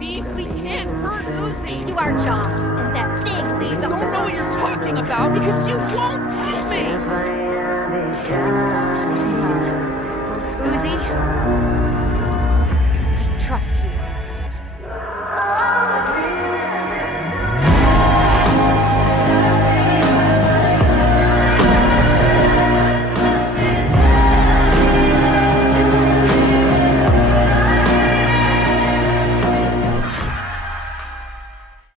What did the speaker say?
beef. We can't hurt Uzi. Do our jobs, and that thing leaves us Don't know what alone. you're talking about because you won't